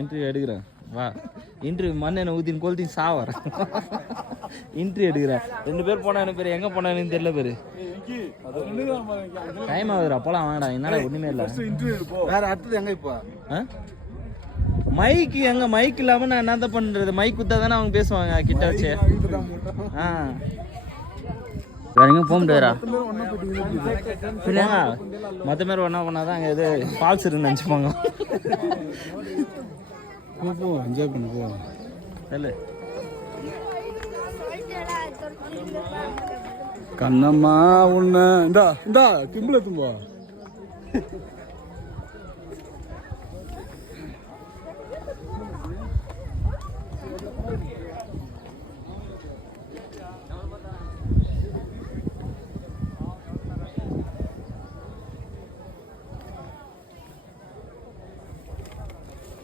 Interview எடுக்கிறேன் வா. Interview மண்ணெண்ணை ஊற்றின்னு கொளுத்தின்னு சாவற. Interview எடுக்கிறேன். 2 பேர் போனா எனக்கு பேர் எங்கே போனான்னு தெரியல பேர். டைம் ஆகுதுடா போலாம் வாங்கடா. என்னடா ஒன்றுமே இல்லை. வேற அடுத்தது எங்கே இப்போ? மைக்கு எங்க மைக் இல்லாமல் நான் என்ன தான் பண்ணுறது? மைக் குத்தா தானே அவங்க பேசுவாங்க கிட்ட வச்சு. வேற எங்கேயும் போக முடியாதா? இல்லைங்க மற்ற பேர் ஒன்றா பண்ணாதான் அங்கே எது ஃபால்ஸ் இருக்குன்னு நினச்சிப்பாங்க. போ என்ஜாய் பண்ண போ. இல்லை கண்ணம்மா உன்ன இந்தா கிம்பில் எத்தும்போ.